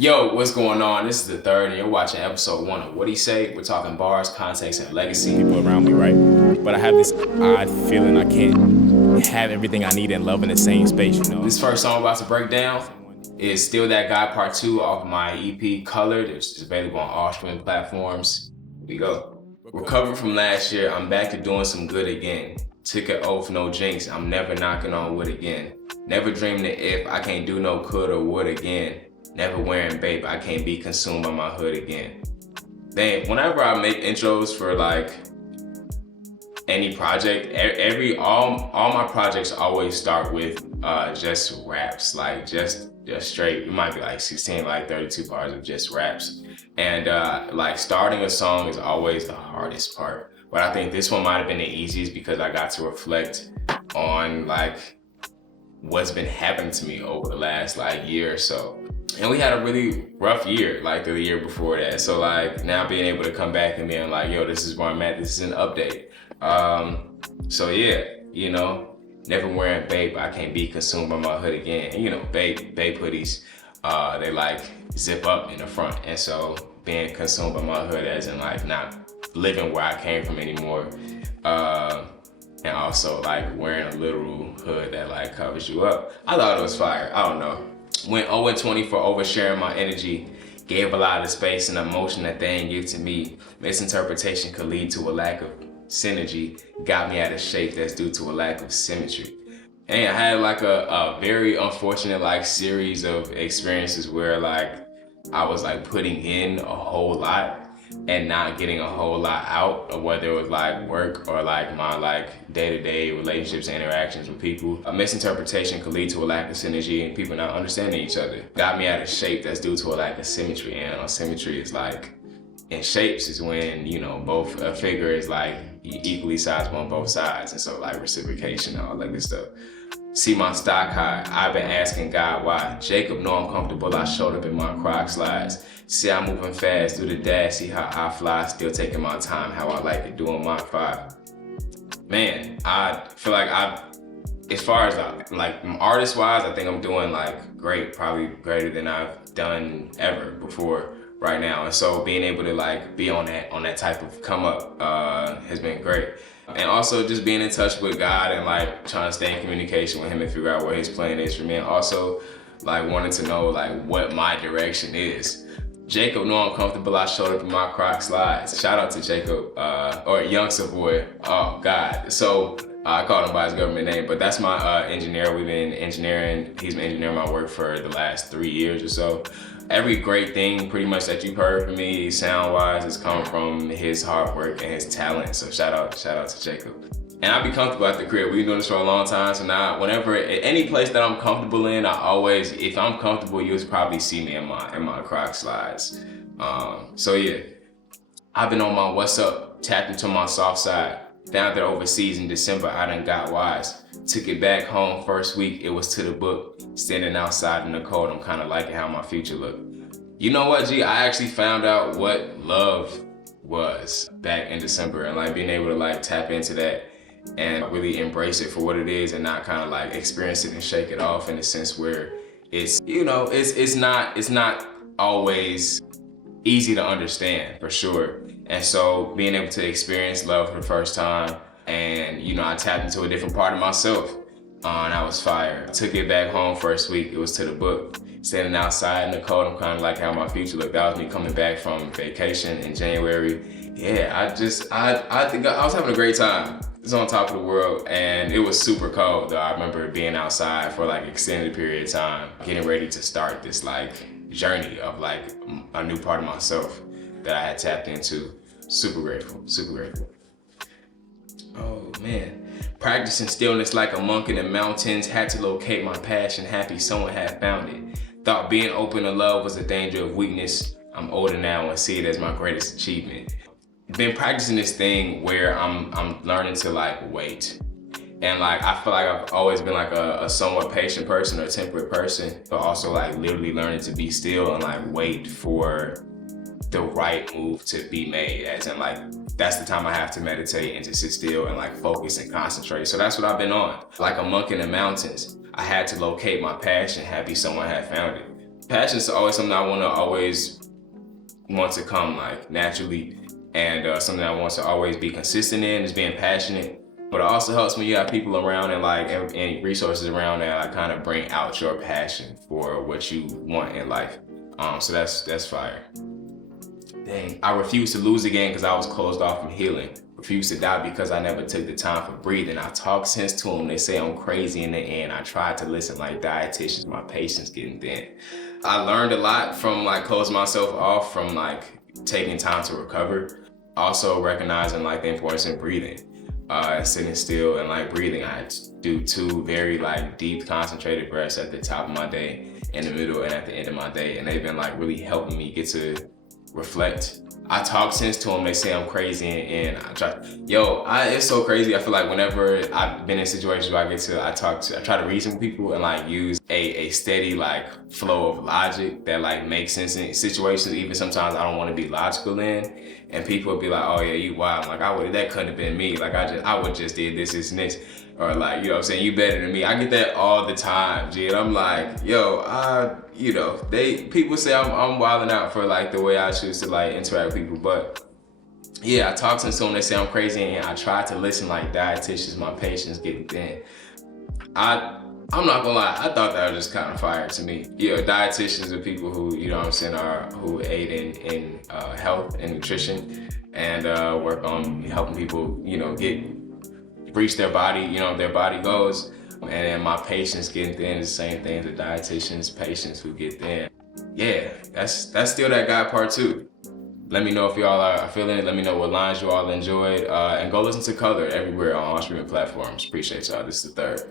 Yo, what's going on? This is the third, and you're watching episode 1 of What He Say. We're talking bars, context, and legacy. People around me, right? But I have this odd feeling I can't have everything I need and love in the same space, you know? This first song I'm about to break down is Still That Guy Part 2 off my EP Colored. It's available on all streaming platforms. Here we go. Recovered from last year, I'm back to doing some good again. Took an oath, no jinx, I'm never knocking on wood again. Never dreamed that if I can't do no could or would again. Never wearing babe, I can't be consumed by my hood again. Dang, whenever I make intros for like any project, all my projects always start with just raps, like just straight. It might be like 16, like 32 bars of just raps. And like starting a song is always the hardest part. But I think this one might have been the easiest because I got to reflect on like what's been happening to me over the last like year or so. And we had a really rough year, like the year before that. So like now being able to come back and being like, yo, this is where I'm at, this is an update. So yeah, you know, never wearing babe, I can't be consumed by my hood again. And you know, babe hoodies, they like zip up in the front. And so being consumed by my hood as in like not living where I came from anymore. And also like wearing a literal hood that like covers you up. I thought it was fire, I don't know. Went 0-20 for oversharing my energy. Gave a lot of space and emotion that they ain't give to me. Misinterpretation could lead to a lack of synergy. Got me out of shape that's due to a lack of symmetry. And I had like a very unfortunate like series of experiences where like I was like putting in a whole lot and not getting a whole lot out, or whether it was like work or like my like day-to-day relationships and interactions with people. A misinterpretation could lead to a lack of synergy and people not understanding each other. Got me out of shape that's due to a lack of symmetry, and symmetry is like in shapes is when, you know, both a figure is like equally sized on both sides, and so like reciprocation and all that good stuff. See my stock high, I've been asking God why. Jacob know I'm comfortable, I showed up in my Croc slides. See I'm moving fast through the dash, see how I fly, still taking my time, how I like it, doing my 5. Man, I feel like as far as like artist wise, I think I'm doing like great, probably greater than I've done ever before right now. And so being able to like be on that type of come up has been great. And also just being in touch with God and like trying to stay in communication with him and figure out what his plan is for me. And also like wanting to know like what my direction is. Jacob know I'm comfortable, I showed up in my Croc slides. Shout out to Jacob, or Young Savoy, oh God. So I called him by his government name, but that's my engineer. We've been engineering, he's been engineering my work for the last 3 years or so. Every great thing pretty much that you've heard from me sound-wise has come from his hard work and his talent. So shout out to Jacob. And I be comfortable at the crib. We've been doing this for a long time, so now whenever, any place that I'm comfortable in, I always, if I'm comfortable, you'll probably see me in my Croc slides. So yeah, I've been on my what's up, tapped into my soft side. Down there overseas in December, I done got wise. Took it back home first week, it was to the book. Standing outside in the cold, I'm kinda liking how my future look. You know what, G? I actually found out what love was back in December, and like being able to like tap into that and really embrace it for what it is and not kind of like experience it and shake it off in a sense where it's, you know, it's not always easy to understand for sure. And so being able to experience love for the first time, and you know, I tapped into a different part of myself, and I was fire. Took it back home first week, it was to the book. Standing outside in the cold, I'm kind of like how my future looked. That was me coming back from vacation in January. Yeah, I think I was having a great time. It's on top of the world, and it was super cold though. I remember being outside for like extended period of time, getting ready to start this like journey of like a new part of myself that I had tapped into. Super grateful, super grateful. Oh man. Practicing stillness like a monk in the mountains, had to locate my passion, happy someone had found it. Thought being open to love was a danger of weakness. I'm older now and see it as my greatest achievement. Been practicing this thing where I'm learning to like wait. And like, I feel like I've always been like a somewhat patient person or temperate person, but also like literally learning to be still and like wait for the right move to be made, as in like, that's the time I have to meditate and to sit still and like focus and concentrate. So that's what I've been on. Like a monk in the mountains, I had to locate my passion, happy someone had found it. Passion is always something I want to come like naturally, and something I want to always be consistent in is being passionate. But it also helps when you have people around and resources around that like kind of bring out your passion for what you want in life. So that's fire. Dang, I refuse to lose again because I was closed off from healing. Refuse to die because I never took the time for breathing. I talk sense to them. They say I'm crazy in the end. I tried to listen like dietitians. My patience getting thin. I learned a lot from like closing myself off from like taking time to recover. Also recognizing like the importance in breathing. Sitting still and like breathing. I do 2 very like deep concentrated breaths at the top of my day, in the middle, and at the end of my day. And they've been like really helping me get to reflect. I talk sense to them. They say I'm crazy, and I try. It's so crazy. I feel like whenever I've been in situations where I try to reason with people and like use a steady like flow of logic that like makes sense in situations. Even sometimes I don't want to be logical in, and people would be like, "Oh yeah, you wild." I'm like, that couldn't have been me. Like I would just did this and this. Or like, you know what I'm saying, you better than me. I get that all the time, G. And I'm like, people say I'm wilding out for like the way I choose to like interact with people. But yeah, I talk to someone, they say I'm crazy, and I try to listen like dietitians, my patience getting thin. I'm not gonna lie, I thought that was just kind of fire to me. Dietitians are people who, you know what I'm saying, who aid in health and nutrition and work on helping people, reach their body goals. And then my patients getting thin, the same thing, the dietitians, patients who get thin. Yeah, that's still that guy part 2. Let me know if y'all are feeling it. Let me know what lines you all enjoyed. And go listen to Color everywhere on all streaming platforms. Appreciate y'all. This is the 3rd.